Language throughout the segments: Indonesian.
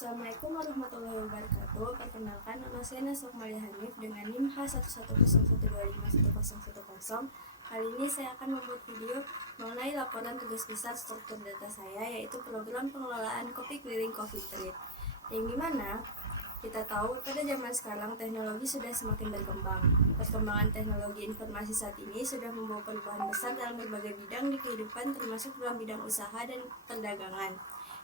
Assalamualaikum warahmatullahi wabarakatuh. Perkenalkan, nama saya Nasokmalia Hanif dengan NIM H110125110. Kali ini saya akan membuat video mengenai laporan tugas besar struktur data saya, yaitu program pengelolaan kopi keliling Coffee Trip. Yang dimana kita tahu pada zaman sekarang teknologi sudah semakin berkembang. Perkembangan teknologi informasi saat ini sudah membawa perubahan besar dalam berbagai bidang di kehidupan, termasuk dalam bidang usaha dan perdagangan.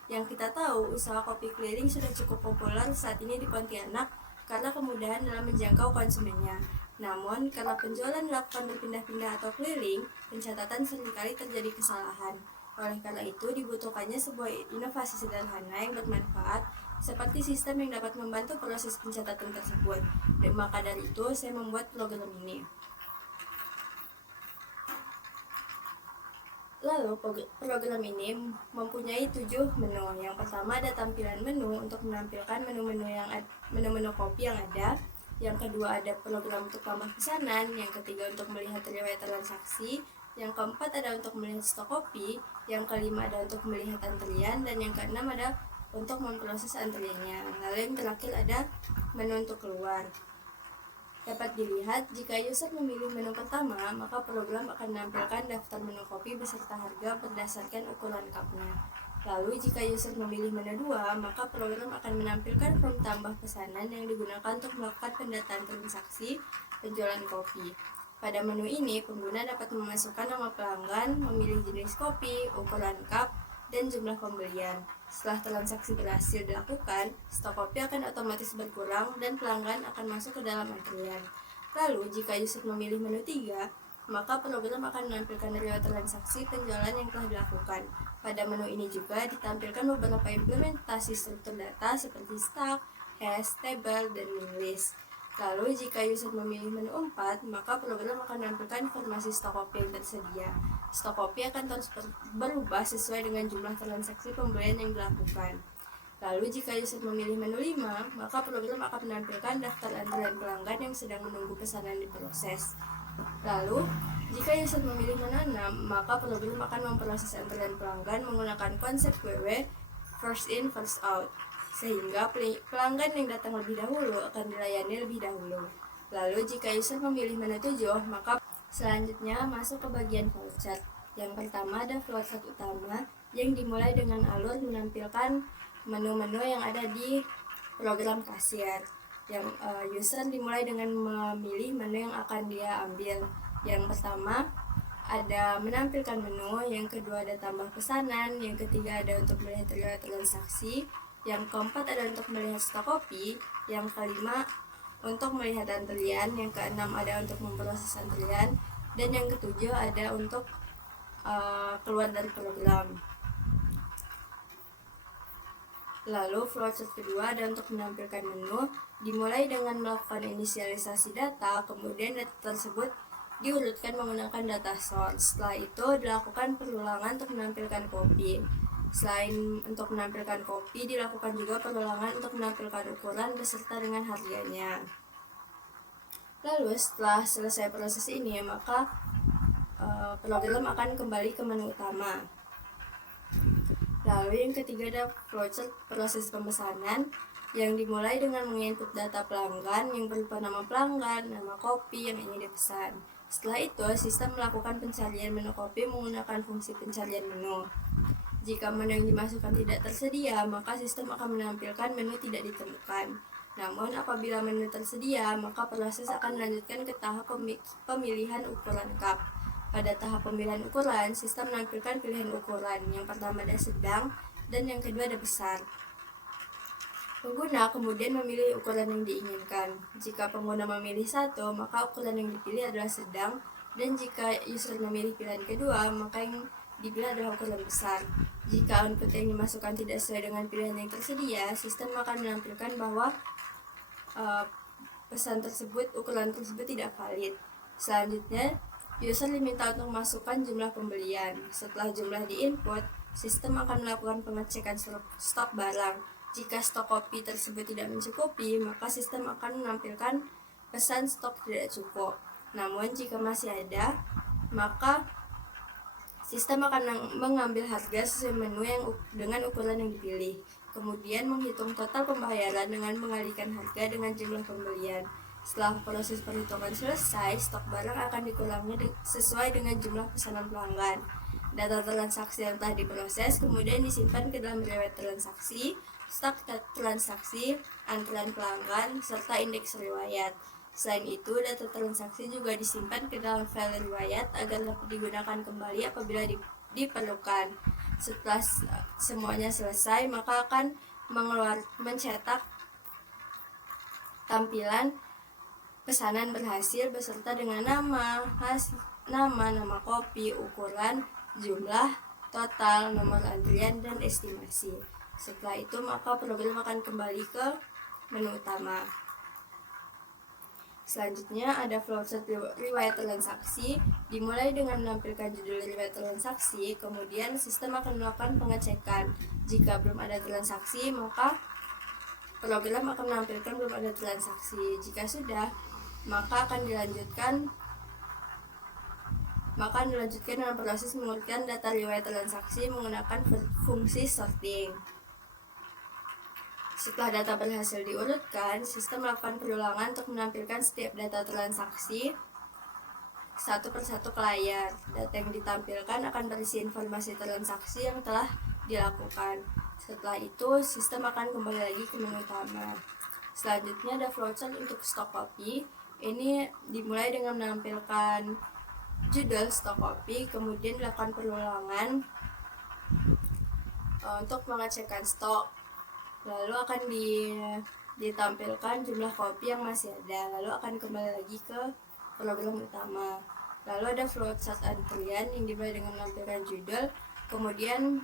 Yang kita tahu, usaha kopi keliling sudah cukup populer saat ini di Pontianak karena kemudahan dalam menjangkau konsumennya. Namun, karena penjualan dilakukan berpindah-pindah atau keliling, pencatatan seringkali terjadi kesalahan. Oleh karena itu, dibutuhkannya sebuah inovasi sederhana yang bermanfaat, seperti sistem yang dapat membantu proses pencatatan tersebut. Dan maka dari itu, saya membuat program ini. Lalu program ini mempunyai 7 menu. Yang pertama ada tampilan menu untuk menampilkan menu-menu kopi yang ada. Yang kedua ada program untuk tambah pesanan. Yang ketiga untuk melihat riwayat transaksi. Yang keempat ada untuk melihat stok kopi. Yang kelima ada untuk melihat antrian. Dan yang keenam ada untuk memproses antriannya. Lalu yang terakhir ada menu untuk keluar. Dapat dilihat, jika user memilih menu pertama, maka program akan menampilkan daftar menu kopi beserta harga berdasarkan ukuran cupnya. Lalu, jika user memilih menu 2, maka program akan menampilkan form tambah pesanan yang digunakan untuk melakukan pendataan transaksi penjualan kopi. Pada menu ini, pengguna dapat memasukkan nama pelanggan, memilih jenis kopi, ukuran cup, dan jumlah pembelian. Setelah transaksi berhasil dilakukan, stok kopi akan otomatis berkurang dan pelanggan akan masuk ke dalam antrian. Lalu, jika user memilih menu 3, maka program akan menampilkan riwayat transaksi penjualan yang telah dilakukan. Pada menu ini juga ditampilkan beberapa implementasi struktur data seperti stock, hash, table, dan list. Lalu, jika user memilih menu 4, maka program akan menampilkan informasi stok kopi yang tersedia. Stok kopi akan terus berubah sesuai dengan jumlah transaksi pembelian yang dilakukan. Lalu, jika user memilih menu 5, maka program akan menampilkan daftar antrian pelanggan yang sedang menunggu pesanan diproses. Lalu, jika user memilih menu 6, maka program akan memproses antrian pelanggan menggunakan konsep WW, first in, first out, sehingga pelanggan yang datang lebih dahulu akan dilayani lebih dahulu. Lalu, jika user memilih menu 7, maka selanjutnya masuk ke bagian flowchart. Yang pertama ada flowchart utama yang dimulai dengan alur menampilkan menu-menu yang ada di program kasir. Yang user dimulai dengan memilih menu yang akan dia ambil. Yang pertama ada menampilkan menu, yang kedua ada tambah pesanan, yang ketiga ada untuk melihat riwayat transaksi, yang keempat ada untuk melihat stok kopi, yang kelima untuk melihat antrian, yang keenam ada untuk memproses antrian, dan yang ketujuh ada untuk keluar dari program. Lalu flowchart kedua ada untuk menampilkan menu, dimulai dengan melakukan inisialisasi data, kemudian data tersebut diurutkan menggunakan data source. Setelah itu dilakukan perulangan untuk menampilkan kopi. Selain untuk menampilkan kopi, dilakukan juga perulangan untuk menampilkan ukuran beserta dengan harganya. Lalu setelah selesai proses ini, maka program akan kembali ke menu utama. Lalu yang ketiga ada flowchart proses pemesanan yang dimulai dengan menginput data pelanggan yang berupa nama pelanggan, nama kopi yang ingin dipesan. Setelah itu, sistem melakukan pencarian menu kopi menggunakan fungsi pencarian menu. Jika menu yang dimasukkan tidak tersedia, maka sistem akan menampilkan menu tidak ditemukan. Namun, apabila menu tersedia, maka proses akan melanjutkan ke tahap pemilihan ukuran cup. Pada tahap pemilihan ukuran, sistem menampilkan pilihan ukuran. Yang pertama ada sedang, dan yang kedua ada besar. Pengguna kemudian memilih ukuran yang diinginkan. Jika pengguna memilih 1, maka ukuran yang dipilih adalah sedang, dan jika user memilih pilihan kedua, maka yang dipilih adalah ukuran besar. Jika output yang dimasukkan tidak sesuai dengan pilihan yang tersedia, sistem akan menampilkan bahwa pesan tersebut, ukuran tersebut tidak valid. Selanjutnya, user diminta untuk memasukkan jumlah pembelian. Setelah jumlah diinput, sistem akan melakukan pengecekan stok barang. Jika stok kopi tersebut tidak mencukupi, maka sistem akan menampilkan pesan stok tidak cukup. Namun, jika masih ada, maka sistem akan mengambil harga sesuai menu yang dengan ukuran yang dipilih. Kemudian menghitung total pembayaran dengan mengalihkan harga dengan jumlah pembelian. Setelah proses perhitungan selesai, stok barang akan dikurangi sesuai dengan jumlah pesanan pelanggan. Data transaksi yang telah diproses kemudian disimpan ke dalam riwayat transaksi, stok transaksi, antrian pelanggan, serta indeks riwayat. Selain itu, data transaksi juga disimpan ke dalam file riwayat agar dapat digunakan kembali apabila diperlukan. Setelah semuanya selesai, maka akan mencetak tampilan pesanan berhasil beserta dengan nama kopi, ukuran, jumlah, total, nomor antrian, dan estimasi. Setelah itu, maka program akan kembali ke menu utama. Selanjutnya ada flowchart riwayat transaksi, dimulai dengan menampilkan judul riwayat transaksi, kemudian sistem akan melakukan pengecekan. Jika belum ada transaksi, maka program akan menampilkan belum ada transaksi. Jika sudah, maka akan dilanjutkan dengan proses mengurutkan data riwayat transaksi menggunakan fungsi sorting. Setelah data berhasil diurutkan, sistem melakukan perulangan untuk menampilkan setiap data transaksi satu persatu ke layar. Data yang ditampilkan akan berisi informasi transaksi yang telah dilakukan. Setelah itu, sistem akan kembali lagi ke menu utama. Selanjutnya ada flowchart untuk stok kopi. Ini dimulai dengan menampilkan judul stok kopi, kemudian dilakukan perulangan untuk mengecekkan stok. Lalu akan ditampilkan jumlah kopi yang masih ada, lalu akan kembali lagi ke program utama. Lalu ada flowchart antrian yang dimulai dengan menampilkan judul, kemudian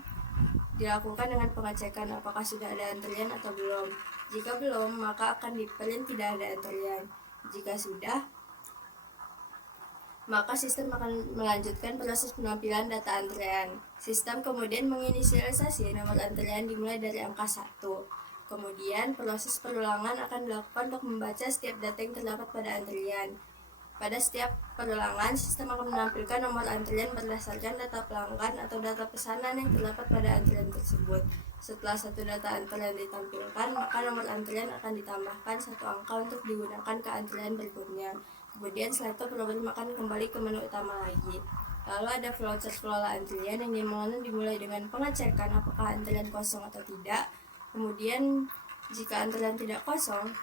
dilakukan dengan pengecekan apakah sudah ada antrian atau belum. Jika belum, maka akan diprint tidak ada antrian. Jika sudah, maka sistem akan melanjutkan proses penampilan data antrean. Sistem kemudian menginisialisasi nomor antrean dimulai dari angka 1. Kemudian proses perulangan akan dilakukan untuk membaca setiap data yang terdapat pada antrian. Pada setiap perulangan, sistem akan menampilkan nomor antrian berdasarkan data pelanggan atau data pesanan yang terdapat pada antrian tersebut. Setelah satu data antrian ditampilkan, maka nomor antrian akan ditambahkan satu angka untuk digunakan ke antrian berikutnya. Kemudian setelah itu program akan kembali ke menu utama lagi. Lalu ada flowchart kelola antrian yang dimulai dengan pengecekan apakah antrian kosong atau tidak. Kemudian jika antrian tidak kosong,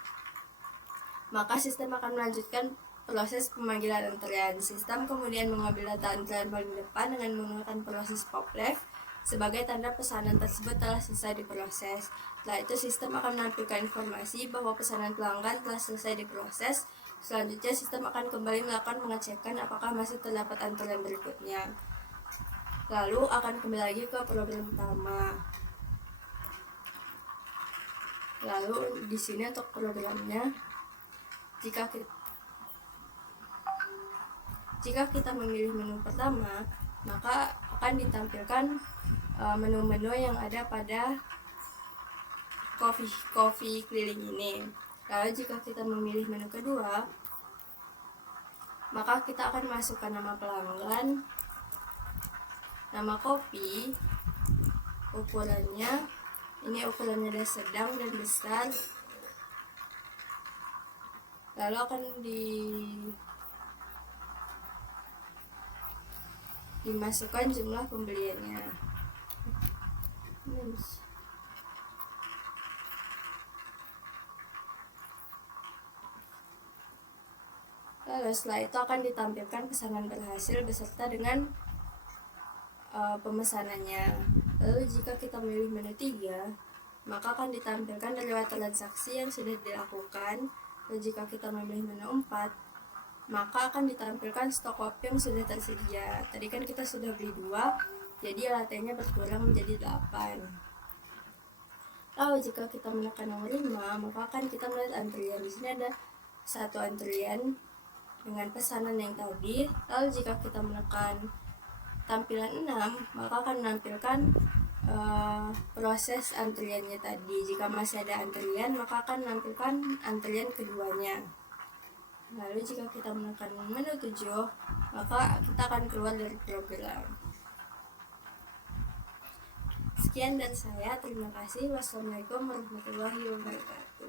maka sistem akan melanjutkan proses pemanggilan antrian. Sistem kemudian mengambil data antrian paling depan dengan menggunakan proses pop left sebagai tanda pesanan tersebut telah selesai diproses. Setelah itu sistem akan menampilkan informasi bahwa pesanan pelanggan telah selesai diproses. Selanjutnya sistem akan kembali melakukan pengecekan apakah masih terdapat antrian berikutnya. Lalu akan kembali lagi ke program utama. Lalu di sini untuk programnya, jika kita memilih menu pertama, maka akan ditampilkan menu-menu yang ada pada coffee keliling ini. Lalu jika kita memilih menu kedua, maka kita akan masukkan nama pelanggan, nama kopi, ukurannya, ini ukurannya ada sedang dan besar. Lalu akan dimasukkan jumlah pembeliannya. Lalu setelah itu akan ditampilkan pesanan berhasil beserta dengan pemesanannya. Lalu jika kita memilih menu 3, maka akan ditampilkan riwayat transaksi yang sudah dilakukan. Lalu jika kita memilih menu 4, maka akan ditampilkan stok kopi yang sudah tersedia. Tadi kan kita sudah beli 2, jadi LHT-nya berkurang menjadi 8. Lalu jika kita menekan nomor 5, maka akan kita melihat antrian. Di sini ada satu antrian dengan pesanan yang tadi. Lalu jika kita menekan tampilan 6, maka akan menampilkan proses antriannya tadi. Jika masih ada antrian, maka akan menampilkan antrian keduanya. Lalu jika kita menekan menu 7, maka kita akan keluar dari program. Sekian dari saya, terima kasih. Wassalamualaikum warahmatullahi wabarakatuh.